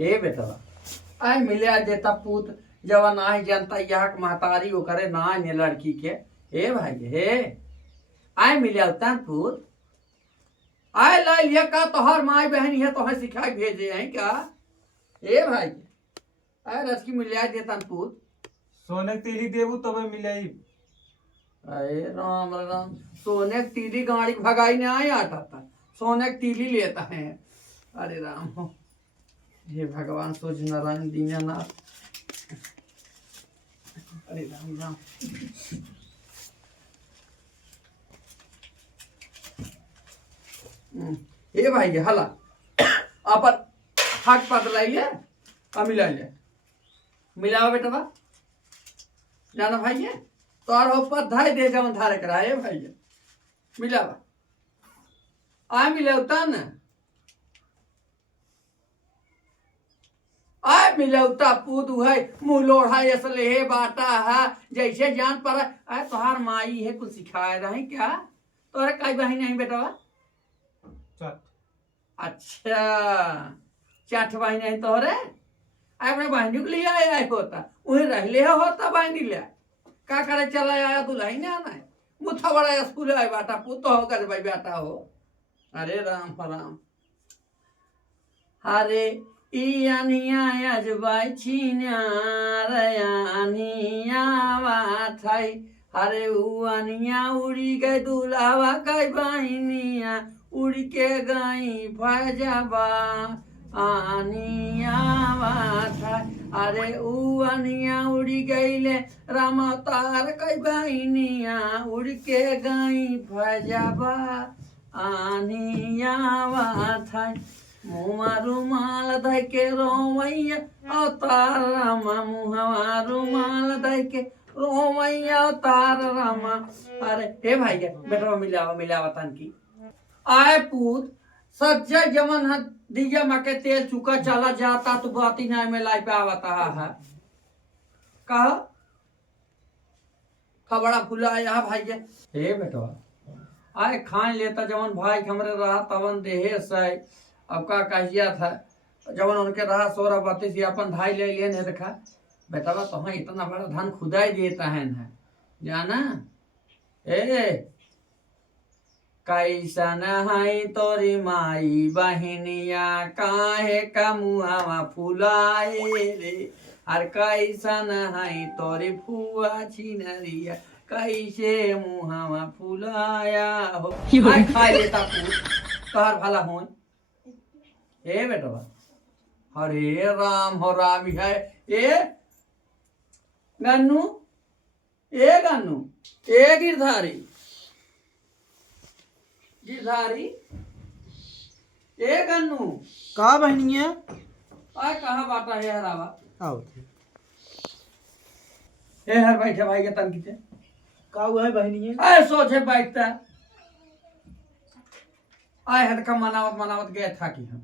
ए बेटा आय मिले देता पूत जवन आय जनता यहाँ महतारी वो करे ना ने लड़की के ए भाई हे आय मिले उतान पूत आय ला लिया का तोहर माई बहन है तोहर सिखाई भेजे हैं क्या ए भाई आय रस की मिले देता पूत सोने के तेली देबू तबे मिलाई। अरे राम राम सोने की तीली गाड़ी भगाई ने आया आता था सोने की तीली लेता है। अरे राम हे भगवान सोच नारायण दीनानाथ। अरे राम राम हे भाई हला अपन हाथ पात लाइए और मिला ले मिलाओ बेटा बा जाना भाई है तो और ऊपर धाई दे जवन धारे कराए भाई मिलावा आ मिलौता न आ मिलौता पूत है मुंह लोढ़ा असले है बाटा है जैसे जान पर आ तोहार माई है कुछ सिखाए रहे क्या तोहरे कई बहन नहीं बेटा अच्छा चाठ बहन है तोहरे अपने बहनी के लिए आया होता उन्हें रह ले होता बहनी ले का करे चला आया दुल्हा ने आना है मुथा बड़ा स्कूल है बाटा पुत हो कर भाई बेटा हो। अरे राम राम अरे इयानिया अजबाई छिन्या रयानिया वाथाई अरे उनिया उड़ी गए दुल्हावा कई बहनिया उड़ के गई फैजाबा आनिया वाथाई अरे उनिया उड़ी गईले राम अवतार कई बहनिया उड़ के गई फैजाबा आनिया वाथाई मुँह रुमाल धै के रोमैया अवतार रामा मुँहवा रुमाल धै के रोमैया अवतार रामा। अरे हे भाई बेटा मिलावा तन की आए पूत सच्चा जमन है दिया मके तेल चुका चला जाता तो बाती ना में लाई पे आवता है कहा खबड़ा फुला यहाँ भाई हे बेटा आए खान लेता जवन भाई हमरे रहा तवन देहे सै अब का कहिया था जवन उनके रहा 16 से अपन ढाई ले लिए नहीं रखा बेटा तो हाँ इतना बड़ा धन खुदा ही देता है ना जाना ए कैसन है तोरी माई बहनिया काहे का मुहावा फुलाए रे और कैसन है तोरी फुआ छिनरिया कैसे मुहावा फुलाया हो खाए लेता तोहर भला हो ए बेटा हरे राम हो राम है ए गन्नू ए गिरधारी ए गन्नू का बहनिया आय कहाँ बाटा है हरावा आओ ए हर बैठे भाई के तन की का हुआ है बहनिया आय सोचे बैठता आय हट का मनावत गए था कि हम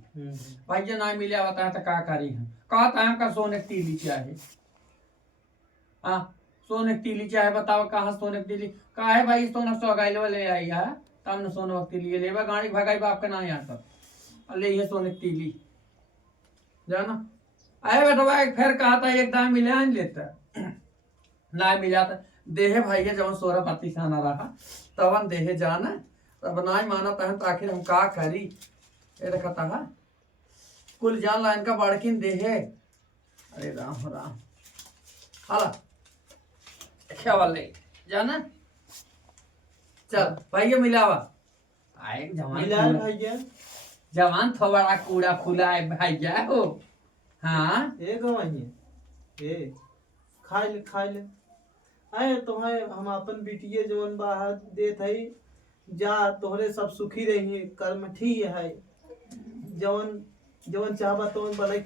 भाई जे ना मिले आवता है तो का करी हम कहता है का सोने की तीली चाहे हाँ सोने की तीली चाहे बताओ कहाँ सोने की तीली का है भाई सोना सौगाइल वाले आई है तब न सोने वक्त लिए लेवा गाड़ी भगाई बाप का ना आता ले ये सोने की तीली जाना आए बेटा भाई फिर कहा था एक दाम मिले नहीं लेता ना मिला था देहे भाई जब 16 से आना रहा तब देहे जाना तब ना ही माना था तो आखिर हम का करी ये रखा था कुल जान लाइन का बड़किन देहे। अरे राम राम हाला क्या वाले जाना चल भैया मिलावा आए जवान जवान थोड़ा कूड़ा फूला है भैया हो हाँ ए गवाइए ए खाई ले आए तुम्हें हम अपन बिटिया जवन बाहर देत है जा तोहरे सब सुखी रही कर्म ठीक है जवन चाहबा तवन बनाई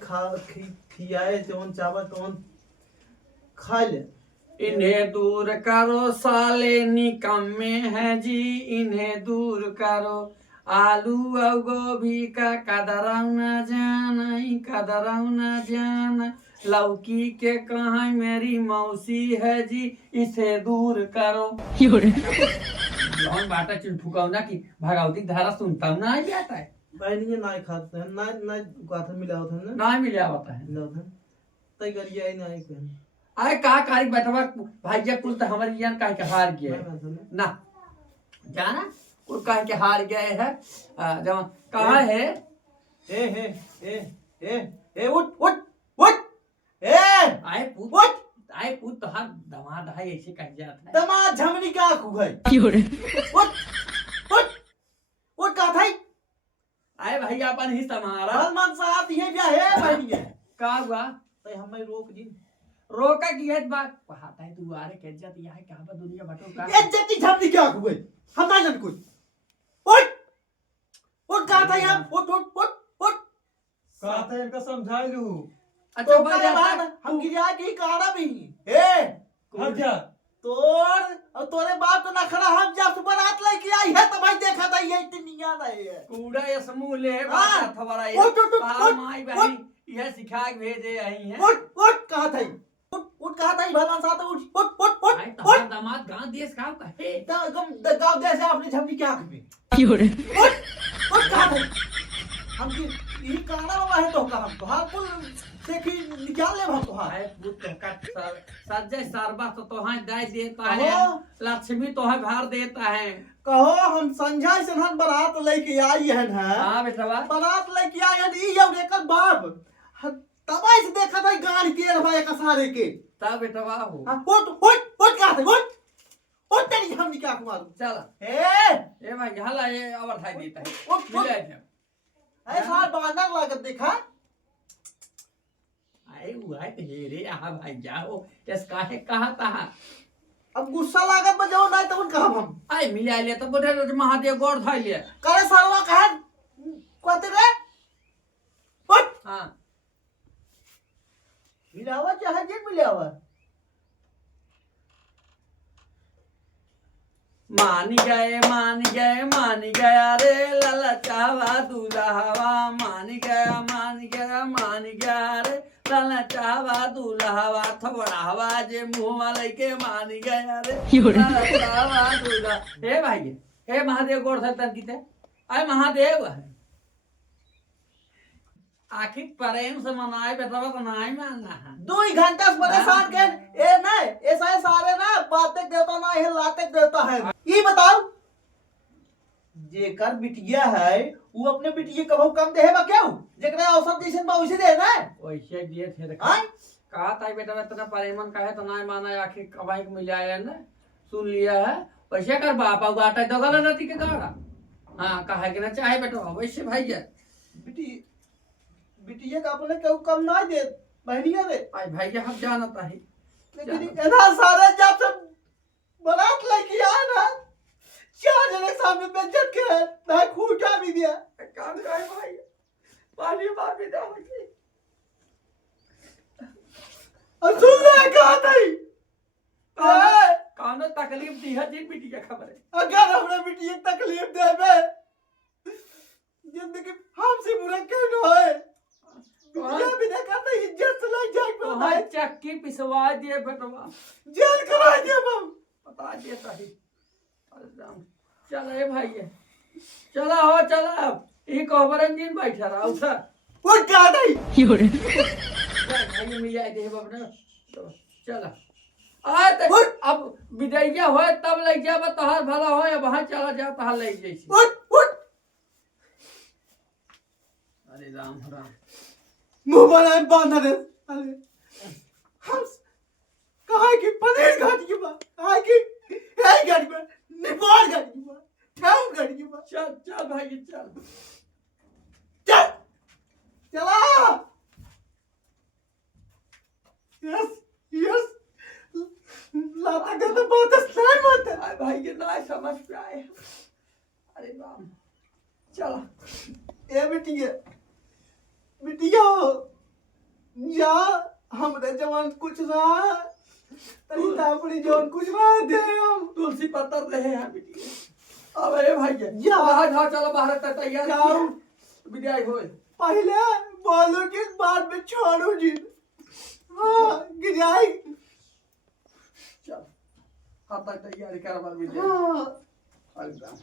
खियाए जवन चाहबा तवन खा ले। इन्हें दूर करो साले निकम्मे है जी इन्हें दूर करो आलू और गोभी का कदराऊ न जाना लौकी के कहाँ मेरी मौसी है जी इसे दूर करो बाटा चुन फुकाऊ ना कि भगावती धारा सुनता ना आ जाता है बहनिए नाई खाते हैं नाई नाई गाथा मिला होता है ना ना मिले आवता है मिला होता है तय करिए आई नाई कहन आए का कारी बैठवा भाई जे कुल तो हमारी जान कह के हार गए ना जाना कुल कह के हार गए है जब कहा है ए उठ उठ उठ ए आए पूत तो हर दमाद है ऐसे कह जाता है दमाद झमनी का आंखू है उठ उठ उठ का थाई आए भाई अपन ही तुम्हारा सलमान साहब ये क्या है भाई ये का हुआ तय हमें रोक जी रोका की है बात पहाता है तू आरे के इज्जत यहां कहां पर दुनिया बटो का इज्जत की झमनी क्या आंखू है हम ना जान कुछ उठ उठ का था यार उठ उठ उठ उठ का था इनका समझा लू अच्छा तो भाई हम गिरा के कारा भी ए हट जा और तोरे बाप को नखरा हम जब बारात लेके आई है तो भाई देखा था ये इतनी याद आई है कूड़ा ये समूह ले हाँ। बात थवरा ये उठ, उठ, उठ, उठ, माई बहनी यह सिखा के भेजे आई हैं उठ उठ कहा था उठ कहा था भगवान साथ उठ उठ उठ उठ भाई तुम्हारा दामाद गांव देश का होता है गांव देश है अपनी झमनी क्या में उठ उठ कहा था हम की यही काना बाबा है तो काम तो हां कुल देखी निकाल ले हम तो हां है पुत का सज्जय सरबा तो हां दाई देता है कहो। लक्ष्मी तो है घर देता है कहो हम संजय सिन्हा बारात लेके आई है ना हां बेटवा बारात लेके आई है ई अब एकर बाप तबाई से देखा था गाड़ी के भाई का सारे के ता बेटवा हो उठ उठ उठ का उठ उठ तेरी हम क्या मारू चल ए भाई हला ये और थाई देता है उठ मिला उठ है ऐसा बानर लागत देखा आए हुआ है रे आ भाई जाओ इस काहे कहा था अब गुस्सा लागत में जाओ नहीं तो कहां हम आए मिला ले तो बोले महादेव गौर थाई ले करे सरवा कहा कहते रे उठ हां मिलावा चाहे जे मिलावा मान गया रे लाला चावा दूल्हा मान गया रे लाला चावा दूल्हा थबड़ावा जे मुंह वाले के मान गया रे लाला चावा दूल्हा हे भाई हे महादेव गोड़ धरतन किते आए महादेव आखिर प्रेम से मनाए बेटा तो नहीं मानना है 2 घंटा से परेशान के ए नहीं ऐसा है सारे ना बातें देवता ना है लाते देवता है ये बताओ जेकर बिटिया है वो अपने बिटिया कबहू कम देहेबा क्यों जेकरा औसत जैसे बा वैसे दे ना वैसे दिए थे हां कहा था बेटा इतना प्रेमन कहे तो नहीं माना आखिर कबाई को मिला है ना सुन लिया है वैसे कर बापा गाटा दगल नती के गाड़ा हां कहे कि ना चाहे बेटा वैसे भाई है बिटिया का अपने केहू कम ना दे बहनिया दे आई भैया हम जानता है लेकिन इतना सारे जब से बारात लेके आए ना 4 जने सामने बेइज्जत के ना खूटा भी दिया काम करे भाई पानी मार भी दे मुझे अब सुन ले कहा थी कानो तकलीफ दी है जी बिटिया खबर है अगर हमने बिटिया तकलीफ देबे जिंदगी हमसे बुरा क्यों न होए बिटिया भी देखा तो इज्जत से लग जाए तो हाय चक्की पिसवा दिए बेटवा जेल करा दिए बम बता देता है चल ए भाई चला हो चला ई कोबरन दिन बैठा रहा उठा उठ का नहीं भाई मिल जाए दे बाप ने चला आ तो अब विदैया होए तब ले जाब तोहार भला होए वहां चला जा तहां ले जैसी उठ अरे राम राम मुंह बनाए बांधा दे अरे हम कहा कि पनीर घाट की बात कहा कि है घाट में निपार घाट की बात ठाउन घाट की बात चल चल भाई चल चल चला यस लाता कर तो बहुत स्टाइल मत है अरे भाई ये ना समझ पे आए अरे राम चला ए बिटिया या हमरे जवान कुछ रहा तरी तापड़ी जवान कुछ रहा दे हम तुलसी पत्थर रहे हैं बिटिया अब अरे भाई या जा चलो बाहर तक तैयार जाओ विदाई होए पहले बोलो के बाद में छोड़ो जी हां गिराई चल हाथ तक तैयारी कर बाद विदाई हां अरे राम